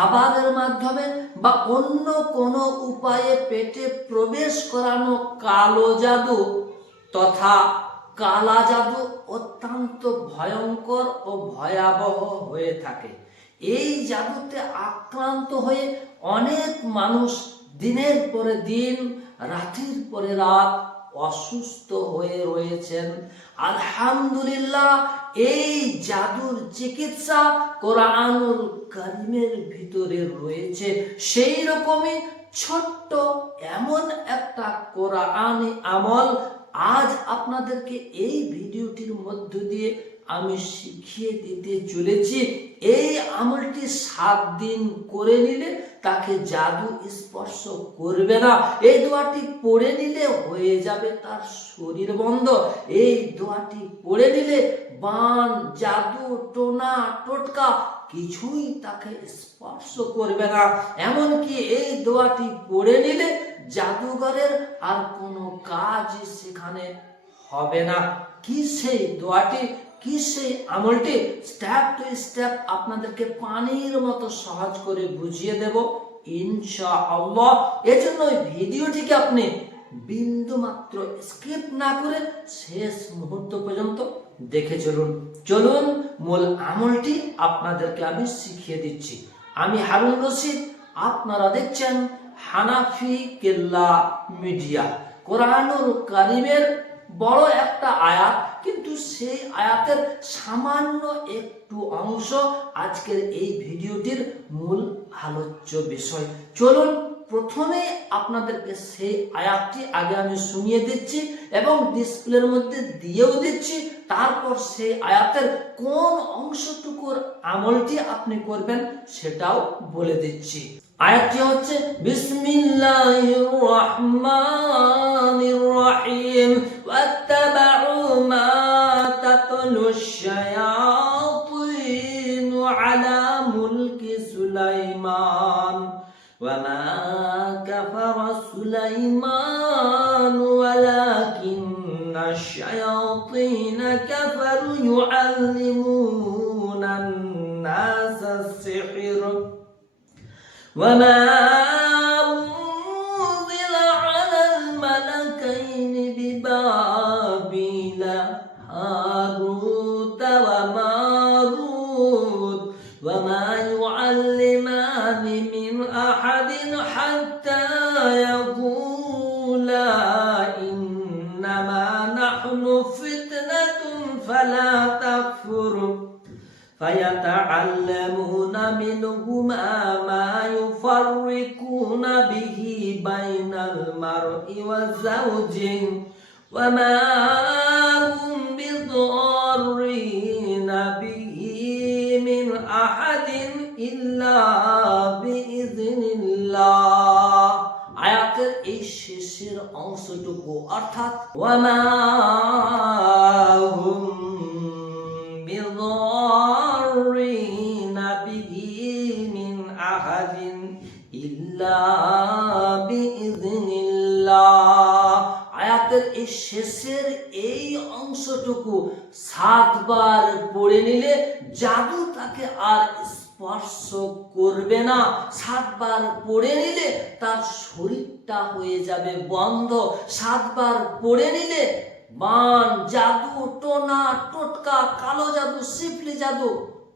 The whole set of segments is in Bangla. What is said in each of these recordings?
খাবারের মাধ্যমে বা অন্য কোনো উপায়ে পেটে প্রবেশ করানো কালো জাদু তথা কালা জাদু অত্যন্ত ভয়ঙ্কর ও ভয়াবহ হয়ে থাকে। এই জাদুতে আক্রান্ত হয়ে অনেক মানুষ দিনের পরে দিন, রাতের পরে রাত অসুস্থ হয়ে রয়েছেন। আলহামদুলিল্লাহ এই জাদুর চিকিৎসা কোরআনুল কারিমের ভিতরে রয়েছে। সেই রকমই ছোট্ট এমন একটা কোরআনে আমল আজ আপনাদেরকে এই ভিডিওটির মধ্য দিয়ে আমি শিখিয়ে দিতে চলেছি, এই আমলটি সাত দিন করে নিলে তাকে জাদু স্পর্শ করবে না। এই দোয়াটি পড়ে নিলে হয়ে যাবে তার শরীর বন্ধ। এই দোয়াটি পড়ে নিলে বান, জাদু, টোনা, টোটকা কিছুই তাকে স্পর্শ করবে না। এমনকি এই দোয়াটি পড়ে নিলে জাদুঘরের আর কোনো কাজ সেখানে হবে না। কি সেই দোয়াটি, কি সেই আমলটি? স্টেপ টু স্টেপ আপনাদেরকে পানির মতো সহজ করে বুঝিয়ে দেব, ইনশাআল্লাহ। এজন্য এই ভিডিওটিকে আপনি বিন্দু মাত্র স্কিপ না করে শেষ মুহূর্ত পর্যন্ত দেখে চলুন। চলুন, মূল আমলটি আপনাদেরকে আমি শিখিয়ে দিচ্ছি। আমি হারুন রশিদ, আপনারা দেখছেন হানাফি কেল্লা মিডিয়া। কোরআনুল কারিমের বড় একটা আয়াত, কিন্তু সেই আয়াতের সামান্য একটু অংশ আজকের এই ভিডিওটির মূল আলোচ্য বিষয়। চলুন প্রথমে আপনাদেরকে সেই আয়াতটি আগে আমি শুনিয়ে দিচ্ছি এবং ডিসপ্লের মধ্যে দিয়েও দিচ্ছি। তারপর সেই আয়াতের কোন অংশটুকুর আমলটি আপনি করবেন সেটাও বলে দিচ্ছি। আয়াতটি হচ্ছে, বিসমিল্লাহির রহমানির سليمان ولكن الشياطين كفروا يعلمون الناس السحر. وما أنزل على الملكين ببابل هاروت وماروت وما إنما نحن فتنة فلا تكفر. فيتعلمون منهما ما يفرقون به بين المرء وزوجه وما هم بضارين به من أحد إلا بإذن الله. আয়াতের এই শেষের অংশটুকু অর্থাৎ শেষের এই অংশটুকু সাতবার পড়ে নিলে জাদু তাকে আর স্পর্শ করবে না। সাতবার পড়ে নিলে তার শরীরটা হয়ে যাবে বন্ধ। সাতবার পড়ে নিলে বান, জাদু, টোনা, টোটকা, কালো জাদু সিফলি জাদু,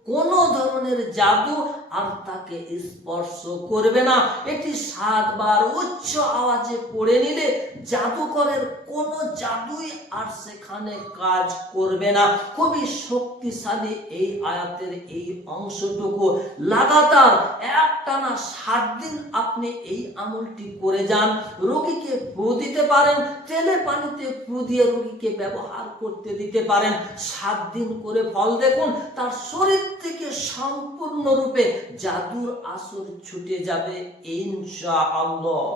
কোনো ধরনের জাদু আর তাকে স্পর্শ করবে না। এটি সাতবার উচ্চ আওয়াজে পড়ে নিলে জাদুকরের কোনো জাদুই আর সেখানে কাজ করবে না। খুবই শক্তিশালী এই আয়াতের এই অংশটুকু। লাগাতার একটানা সাত দিন আপনি এই আমলটি করে যান। রোগীকে ফু দিতে পারেন, তেলে পানিতে ফু দিয়ে রোগীকে ব্যবহার করতে দিতে পারেন। সাত দিন করে ফল দেখুন, তার শরীর থেকে সম্পূর্ণরূপে জাদুর আসর ছুটে যাবে ইনশাআল্লাহ।